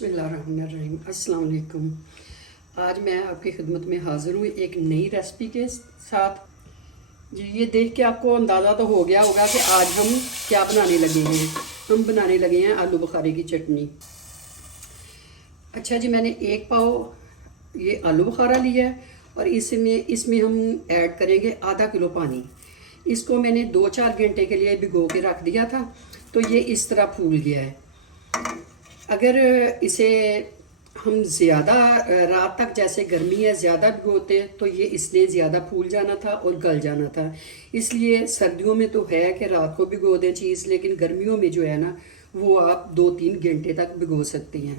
बिस्मिल्लाहिर्रहमानिर्रहीम। अस्सलाम वालेकुम। आज मैं आपकी खिदमत में हाज़िर हूँ एक नई रेसिपी के साथ। जी, ये देख के आपको अंदाज़ा तो हो गया होगा कि आज हम क्या बनाने लगे हैं। हम बनाने लगे हैं आलू बुखारे की चटनी। अच्छा जी, मैंने एक पाव ये आलू बुखारा लिया है और इसमें हम ऐड करेंगे आधा किलो पानी। इसको मैंने 2-4 घंटे के लिए भिगो के रख दिया था, तो ये इस तरह फूल गया है। अगर इसे हम ज़्यादा रात तक, जैसे गर्मी है, ज़्यादा भिगोते तो ये इसने ज़्यादा फूल जाना था और गल जाना था। इसलिए सर्दियों में तो है कि रात को भिगो दें चीज़, लेकिन गर्मियों में जो है ना, वो आप 2-3 घंटे तक भिगो सकते हैं।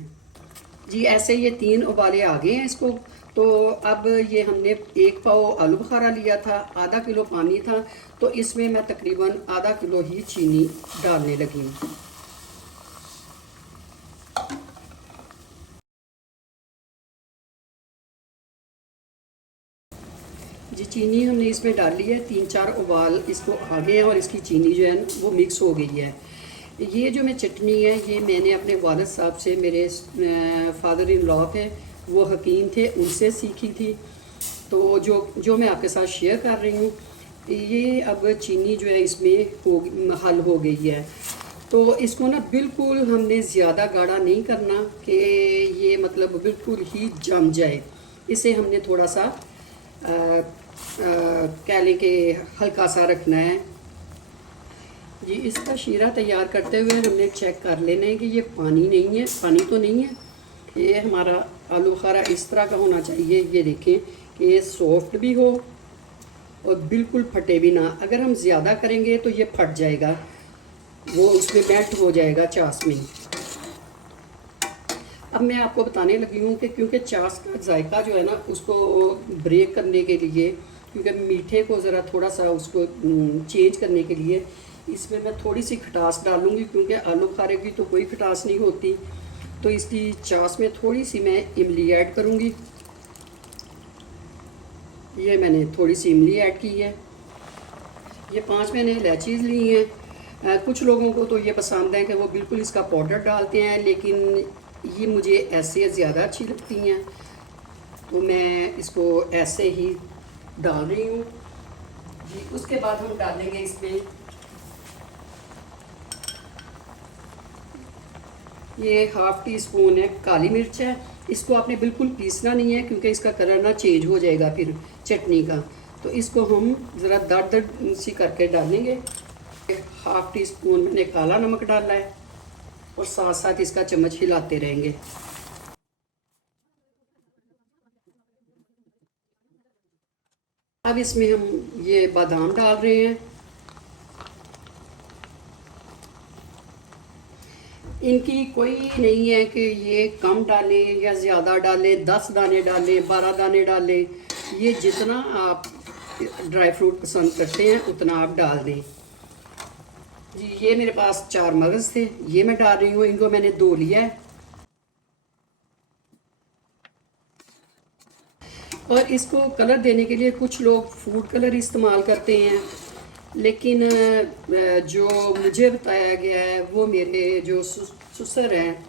जी, ऐसे ये 3 उबाले आ गए हैं इसको। तो अब ये हमने एक पाव आलू बुखारा लिया था, आधा किलो पानी था, तो इसमें मैं तकरीबन आधा किलो ही चीनी डालने लगी हूँ। जी, चीनी हमने इसमें डाल ली है। 3-4 उबाल इसको आ गए हैं और इसकी चीनी जो है वो मिक्स हो गई है। ये जो मैं चटनी है, ये मैंने अपने वालिद साहब से, मेरे फादर इन लॉ थे, वो हकीम थे, उनसे सीखी थी। तो जो मैं आपके साथ शेयर कर रही हूँ, ये अब चीनी जो है इसमें हल हो गई है। तो इसको ना बिल्कुल हमने ज़्यादा गाढ़ा नहीं करना कि ये मतलब बिल्कुल ही जम जाए। इसे हमने थोड़ा सा कह लें कि हल्का सा रखना है। जी, इसका शीरा तैयार करते हुए हमने चेक कर लेना है कि ये पानी नहीं है, पानी तो नहीं है। ये हमारा आलू बुखारा इस तरह का होना चाहिए। ये देखें कि ये सॉफ्ट भी हो और बिल्कुल फटे भी ना। अगर हम ज़्यादा करेंगे तो ये फट जाएगा, वो उसमें मेल्ट हो जाएगा चास में। अब मैं आपको बताने लगी हूँ कि क्योंकि चास का जायका जो है ना, उसको ब्रेक करने के लिए, क्योंकि मीठे को ज़रा थोड़ा सा उसको चेंज करने के लिए इसमें मैं थोड़ी सी खटास डालूँगी, क्योंकि आलू बुखारे की तो कोई खटास नहीं होती। तो इसकी चास में थोड़ी सी मैं इमली ऐड करूँगी। ये मैंने थोड़ी सी इमली ऐड की है। ये 5 मैंने इलायचीज़ ली हैं। कुछ लोगों को तो ये पसंद है कि वो बिल्कुल इसका पाउडर डालते हैं, लेकिन ये मुझे ऐसे ज़्यादा अच्छी लगती हैं, तो मैं इसको ऐसे ही डाल रही हूँ। जी, उसके बाद हम डालेंगे इसमें ये 1/2 टी-स्पून है काली मिर्च है। इसको आपने बिल्कुल पीसना नहीं है, क्योंकि इसका कलर ना चेंज हो जाएगा फिर चटनी का। तो इसको हम ज़रा दर सी करके डालेंगे। 1/2 टी-स्पून मैंने काला नमक डाला है और साथ साथ इसका चम्मच हिलाते रहेंगे। अब इसमें हम ये बादाम डाल रहे हैं। इनकी कोई नहीं है कि ये कम डालें या ज़्यादा डालें, 10 दाने डालें, 12 दाने डालें। ये जितना आप ड्राई फ्रूट पसंद करते हैं उतना आप डाल दें। जी, ये मेरे पास 4 मगज़ थे, ये मैं डाल रही हूँ। इनको मैंने धो लिया है और इसको कलर देने के लिए कुछ लोग फूड कलर इस्तेमाल करते हैं, लेकिन जो मुझे बताया गया है, वो मेरे जो ससुर हैं,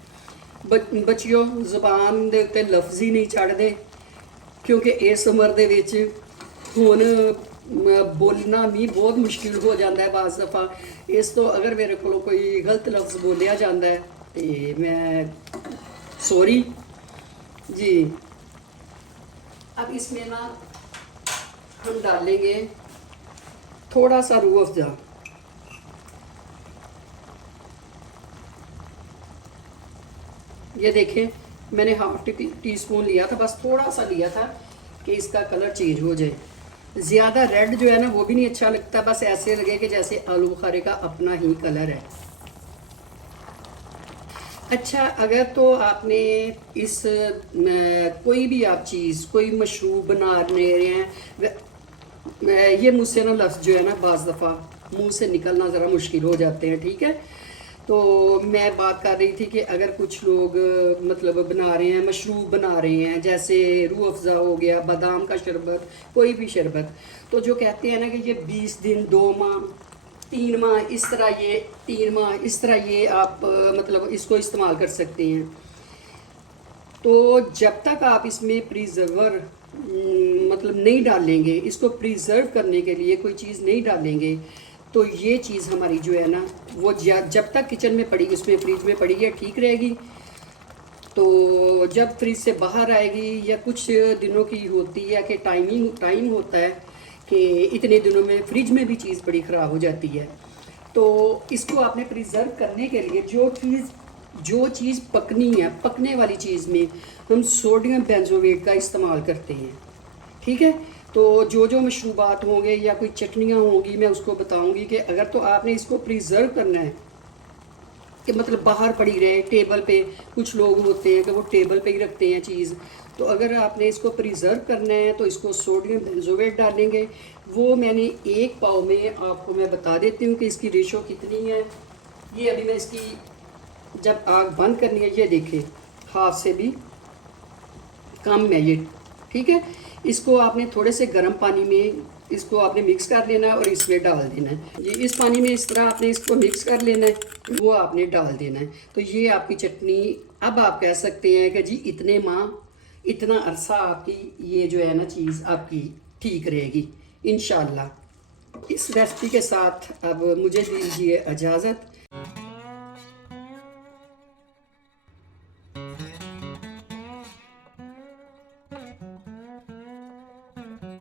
बच्चियों ਜ਼ੁਬਾਨ ਦੇ ਉੱਤੇ ਲਫ਼ਜ਼ ਹੀ ਨਹੀਂ ਚੜ੍ਹਦੇ, क्योंकि इस उम्र ਦੇ ਵਿੱਚ ਹੁਣ बोलना भी बहुत मुश्किल हो जाता है बाज़ दफ़ा। इस तो अगर मेरे को कोई गलत लफ्ज़ बोलिया जाता है तो मैं सॉरी जी। अब इसमें ना हम डालेंगे थोड़ा सा रूह अफ़ज़ा। ये देखें, मैंने 1/2 टी-स्पून लिया था, बस थोड़ा सा लिया था कि इसका कलर चेंज हो जाए। ज़्यादा रेड जो है ना, वो भी नहीं अच्छा लगता, बस ऐसे लगे कि जैसे आलू बुखारे का अपना ही कलर है। अच्छा, अगर तो आपने इस कोई भी आप चीज़, कोई मशरूब बना रहे हैं, ये मुझसे ना लफ्ज़ जो है ना बाज़ दफ़ा मुंह से निकलना ज़रा मुश्किल हो जाते हैं, ठीक है। तो मैं बात कर रही थी कि अगर कुछ लोग मतलब बना रहे हैं, मशरूब बना रहे हैं, जैसे रूह अफ़ज़ा हो गया, बादाम का शरबत, कोई भी शरबत, तो जो कहते हैं ना कि ये 20 दिन, 2 माह, 3 माह, इस तरह ये आप मतलब इसको इस्तेमाल कर सकते हैं। तो जब तक आप इसमें प्रिजर्वर मतलब नहीं डालेंगे, इसको प्रिजर्व करने के लिए कोई चीज़ नहीं डालेंगे, तो ये चीज़ हमारी जो है ना वो जब तक किचन में पड़ी, उसमें फ्रिज में पड़ी है, ठीक रहेगी। तो जब फ्रिज से बाहर आएगी या कुछ दिनों की होती है कि टाइम होता है कि इतने दिनों में फ्रिज में भी चीज़ बड़ी ख़राब हो जाती है, तो इसको आपने प्रिजर्व करने के लिए जो चीज़ पकनी है, पकने वाली चीज़ में हम सोडियम बेंजोएट का इस्तेमाल करते हैं। ठीक है, तो जो मशरूबात होंगे या कोई चटनियाँ होंगी मैं उसको बताऊंगी कि अगर तो आपने इसको प्रिजर्व करना है कि मतलब बाहर पड़ी रहे टेबल पे, कुछ लोग होते हैं कि वो टेबल पे ही रखते हैं चीज़, तो अगर आपने इसको प्रिजर्व करना है तो इसको सोडियम बेंजोएट डालेंगे। वो मैंने एक पाव में आपको मैं बता देती हूँ कि इसकी रेशो कितनी है। ये अभी मैं इसकी जब आग बंद करनी है, ये देखें हाथ से भी कम है ये। ठीक है, इसको आपने थोड़े से गर्म पानी में इसको आपने मिक्स कर लेना है और इसमें डाल देना है। ये इस पानी में इस तरह आपने इसको मिक्स कर लेना है, वो आपने डाल देना है। तो ये आपकी चटनी, अब आप कह सकते हैं कि जी इतने माह इतना अरसा आपकी ये जो है ना चीज़ आपकी ठीक रहेगी इंशाल्लाह। इस रेसिपी के साथ अब मुझे दीजिए इजाज़त।